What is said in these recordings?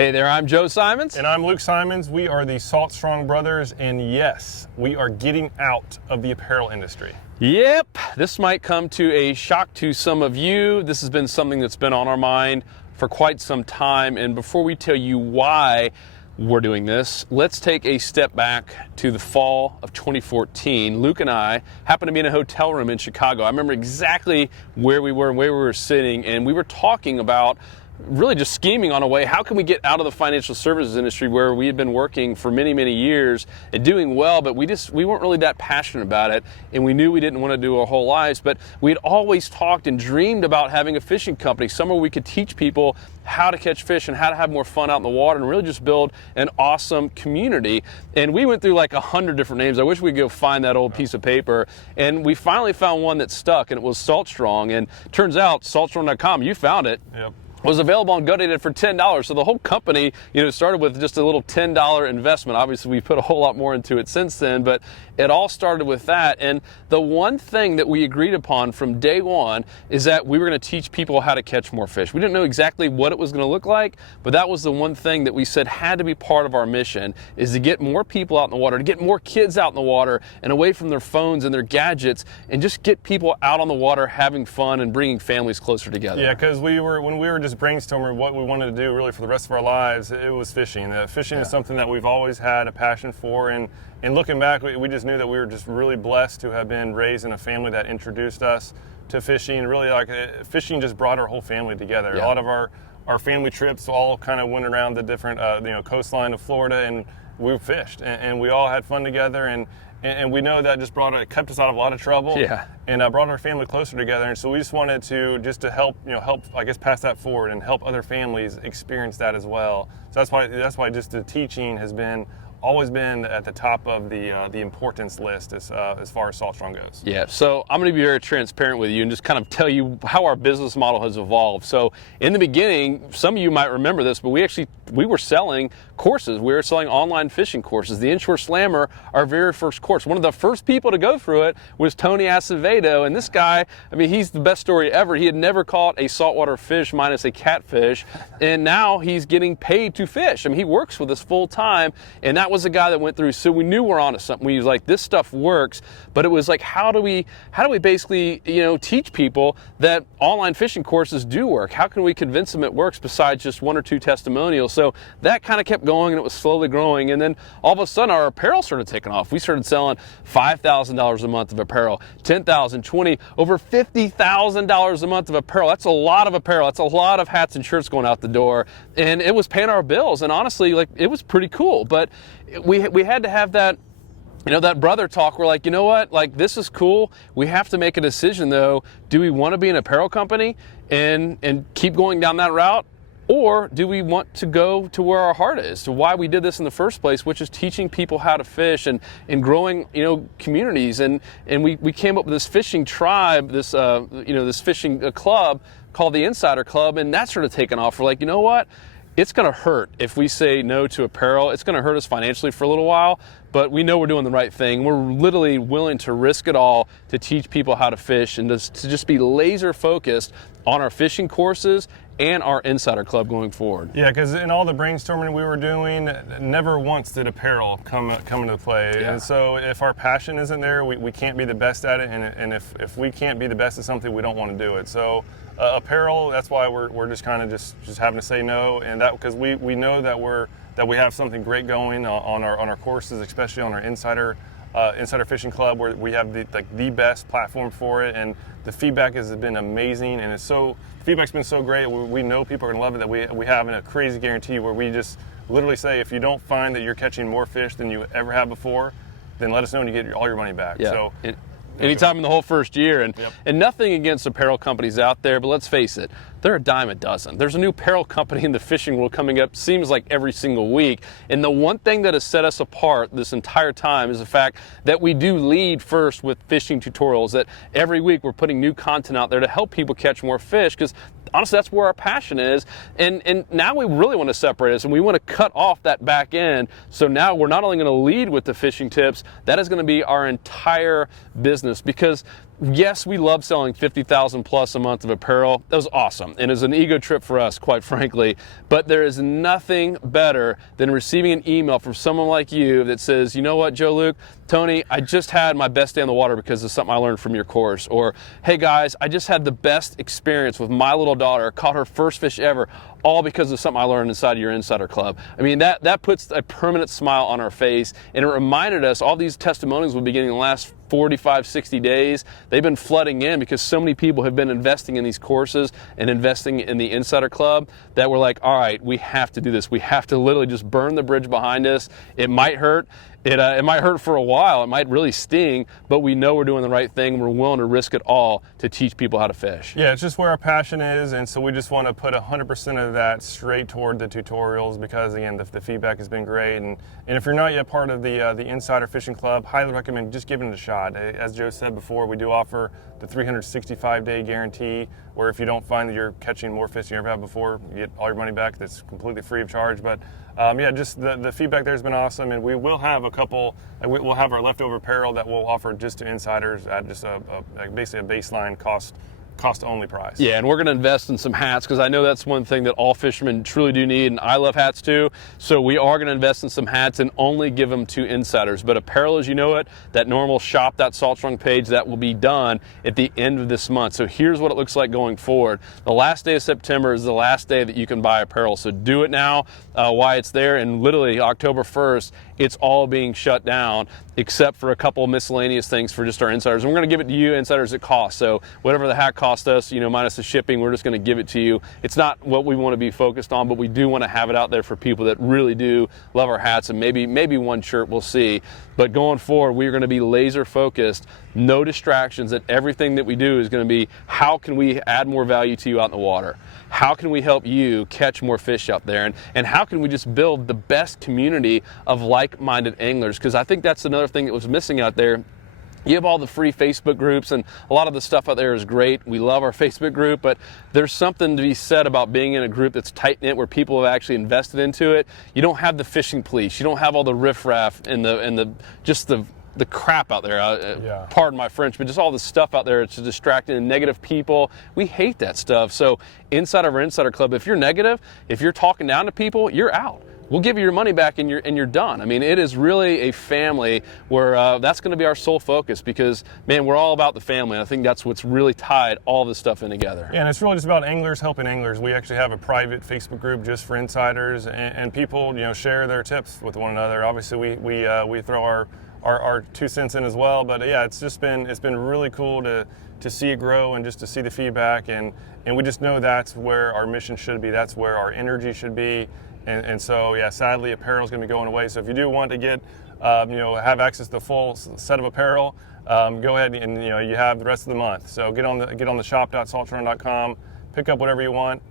Hey there, I'm Joe Simons. And I'm Luke Simons. We are the Salt Strong Brothers, and yes, we are getting out of the apparel industry. Yep, this might come to a shock to some of you. This has been something that's been on our mind for quite some time, and before we tell you why we're doing this, let's take a step back to the fall of 2014. Luke and I happened to be in a hotel room in Chicago. I remember exactly where we were and where we were sitting, and we were talking about really just scheming on a way, how can we get out of the financial services industry where we had been working for many, many years and doing well, but we weren't really that passionate about it, and we knew we didn't want to do our whole lives, but we had always talked and dreamed about having a fishing company, somewhere we could teach people how to catch fish and how to have more fun out in the water and really just build an awesome community. And we went through like 100 different names. I wish we could go find that old piece of paper, and we finally found one that stuck, and it was Salt Strong, and turns out saltstrong.com, you found it. Yep. Was available on GoDaddy for $10. So the whole company, started with just a little $10 investment. Obviously, we've put a whole lot more into it since then, but it all started with that. And the one thing that we agreed upon from day one is that we were going to teach people how to catch more fish. We didn't know exactly what it was going to look like, but that was the one thing that we said had to be part of our mission, is to get more people out in the water, to get more kids out in the water and away from their phones and their gadgets, and just get people out on the water having fun and bringing families closer together. Yeah, because when we were just brainstorming what we wanted to do really for the rest of our lives, it was fishing. Fishing is something that we've always had a passion for, and looking back, we just knew that we were just really blessed to have been raised in a family that introduced us to fishing. Really, fishing just brought our whole family together. Yeah. A lot of our family trips all kind of went around the different coastline of Florida, and we fished, and we all had fun together, and we know that just kept us out of a lot of trouble, and brought our family closer together. And so we just wanted to help I guess pass that forward and help other families experience that as well. So that's why just the teaching has always been at the top of the importance list as far as Salt Strong goes. Yeah, so I'm going to be very transparent with you and just kind of tell you how our business model has evolved. So in the beginning, some of you might remember this, but we were selling courses. We were selling online fishing courses. The Inshore Slammer, our very first course. One of the first people to go through it was Tony Acevedo, and this guy, he's the best story ever. He had never caught a saltwater fish minus a catfish, and now he's getting paid to fish. He works with us full time, and that was a guy that went through. So we knew we're onto something. We was like, this stuff works, but it was like, how do we basically teach people that online fishing courses do work? How can we convince them it works besides just one or two testimonials? So that kind of kept going, and it was slowly growing, and then all of a sudden our apparel started taking off. We started selling $5,000 a month of apparel, $10,000, $20,000, over $50,000 a month of apparel. That's a lot of apparel. That's a lot of hats and shirts going out the door, and it was paying our bills, and honestly, it was pretty cool. But we had to have that that brother talk. We're like, what, this is cool. We have to make a decision though. Do we want to be an apparel company and keep going down that route? Or do we want to go to where our heart is, to why we did this in the first place, which is teaching people how to fish and growing, communities. And we came up with this fishing tribe, this fishing club called the Insider Club, and that started taking off. We're like, what? It's going to hurt if we say no to apparel. It's going to hurt us financially for a little while, but we know we're doing the right thing. We're literally willing to risk it all to teach people how to fish and to just be laser focused on our fishing courses and our Insider Club going forward. Yeah, because in all the brainstorming we were doing, never once did apparel come into play. Yeah. And so if our passion isn't there, we can't be the best at it, and if we can't be the best at something, we don't want to do it. So apparel, that's why we're just kind of just having to say no, and that because we know that we have something great going on our courses, especially on our Insider Fishing Club, where we have the best platform for it, and the feedback has been amazing, and feedback's been so great. We know people are going to love it, that we have a crazy guarantee where we just literally say, if you don't find that you're catching more fish than you ever have before, then let us know and you get all your money back. Yeah. So anytime in the whole first year, and nothing against apparel companies out there, but let's face it, they're a dime a dozen. There's a new apparel company in the fishing world coming up, seems like every single week. And the one thing that has set us apart this entire time is the fact that we do lead first with fishing tutorials, that every week we're putting new content out there to help people catch more fish, because honestly, that's where our passion is. And now we really want to separate us, and we want to cut off that back end. So now we're not only going to lead with the fishing tips, that is going to be our entire business, because yes, we love selling 50,000 plus a month of apparel. That was awesome, and it's an ego trip for us, quite frankly. But there is nothing better than receiving an email from someone like you that says, you know what, Joe Luke, Tony, I just had my best day on the water because of something I learned from your course. Or, hey guys, I just had the best experience with my little daughter, caught her first fish ever, all because of something I learned inside of your Insider Club. I mean, that puts a permanent smile on our face, and it reminded us all these testimonials will be getting the last 45, 60 days. They've been flooding in because so many people have been investing in these courses and investing in the Insider Club that we're like, all right, we have to do this. We have to literally just burn the bridge behind us. It might hurt. It might hurt for a while. It might really sting, but we know we're doing the right thing. We're willing to risk it all to teach people how to fish. Yeah, it's just where our passion is, and so we just want to put 100% of that straight toward the tutorials because, again, the feedback has been great. And if you're not yet part of the Insider Fishing Club, highly recommend just giving it a shot. As Joe said before, we do offer the 365-day guarantee, where if you don't find that you're catching more fish than you ever have before, you get all your money back. That's completely free of charge. But yeah, just the feedback there has been awesome, and we will have a couple. We'll have our leftover apparel that we'll offer just to insiders at just basically a baseline cost only price. Yeah, and we're going to invest in some hats because I know that's one thing that all fishermen truly do need, and I love hats too. So we are going to invest in some hats and only give them to insiders. But apparel, as you know it, that normal shop.saltstrong page, that will be done at the end of this month. So here's what it looks like going forward. The last day of September is the last day that you can buy apparel. So do it now while it's there, and literally October 1st, it's all being shut down except for a couple of miscellaneous things for just our insiders. And we're going to give it to you insiders at cost. So whatever the hat cost us, minus the shipping, we're just going to give it to you. It's not what we want to be focused on, but we do want to have it out there for people that really do love our hats, and maybe one shirt, we'll see. But going forward, we're going to be laser focused, no distractions, that everything that we do is going to be, how can we add more value to you out in the water? How can we help you catch more fish out there? And how can we just build the best community of like-minded anglers? Because I think that's another thing that was missing out there. You have all the free Facebook groups, and a lot of the stuff out there is great. We love our Facebook group, but there's something to be said about being in a group that's tight-knit, where people have actually invested into it. You don't have the fishing police. You don't have all the riffraff and the crap out there. Pardon my French, but just all the stuff out there. It's distracting and negative people. We hate that stuff. So inside of our Insider Club, if you're negative, if you're talking down to people, you're out. We'll give you your money back and you're done. I mean, it is really a family where that's going to be our sole focus, because, man, we're all about the family. And I think that's what's really tied all this stuff in together. Yeah, and it's really just about anglers helping anglers. We actually have a private Facebook group just for insiders, and people, share their tips with one another. Obviously, we throw our 2 cents in as well. But yeah, it's been really cool to see it grow and just to see the feedback, and we just know that's where our mission should be. That's where our energy should be. And so, yeah, sadly, apparel is going to be going away. So if you do want to get, have access to the full set of apparel, go ahead and you have the rest of the month. So get on the shop.saltstrong.com, pick up whatever you want,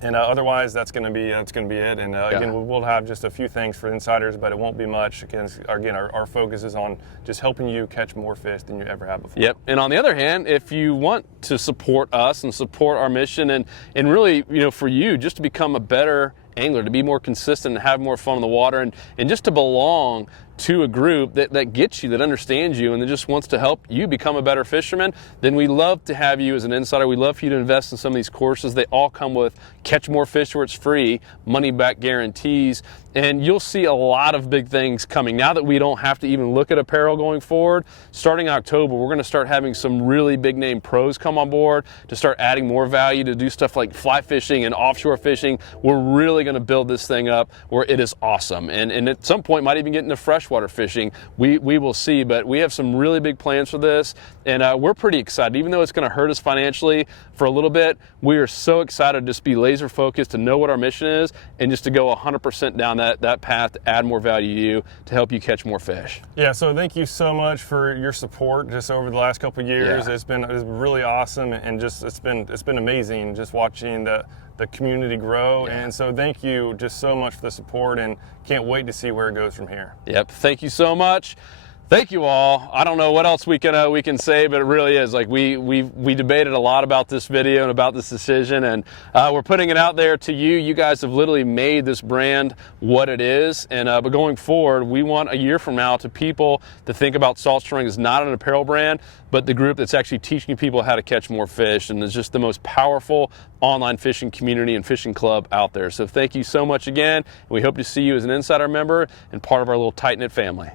and otherwise that's going to be it. And again, we'll have just a few things for insiders, but it won't be much. Again, our focus is on just helping you catch more fish than you ever have before. Yep. And on the other hand, if you want to support us and support our mission, and really, for you just to become a better angler, to be more consistent and have more fun in the water, and just to belong to a group that gets you, that understands you, and that just wants to help you become a better fisherman, then we love to have you as an insider. We love for you to invest in some of these courses. They all come with catch more fish where it's free, money back guarantees, and you'll see a lot of big things coming. Now that we don't have to even look at apparel going forward, starting October, we're going to start having some really big name pros come on board to start adding more value, to do stuff like fly fishing and offshore fishing. We're really going to build this thing up where it is awesome, and at some point might even get into freshwater fishing. We will see, but we have some really big plans for this, and we're pretty excited. Even though it's going to hurt us financially for a little bit, we are so excited to just be laser focused, to know what our mission is, and just to go 100% down that path to add more value to you, to help you catch more fish. Yeah, so thank you so much for your support just over the last couple of years. Yeah. It's been really awesome, and just it's been amazing just watching the community grow. Yeah. And so thank you just so much for the support, and can't wait to see where it goes from here. Yep, thank you so much. Thank you all. I don't know what else we can say, but it really is like we debated a lot about this video and about this decision, and we're putting it out there to you. You guys have literally made this brand what it is, and but going forward, we want a year from now to people to think about Salt String as not an apparel brand, but the group that's actually teaching people how to catch more fish, and is just the most powerful online fishing community and fishing club out there. So thank you so much again, and we hope to see you as an Insider member and part of our little tight-knit family.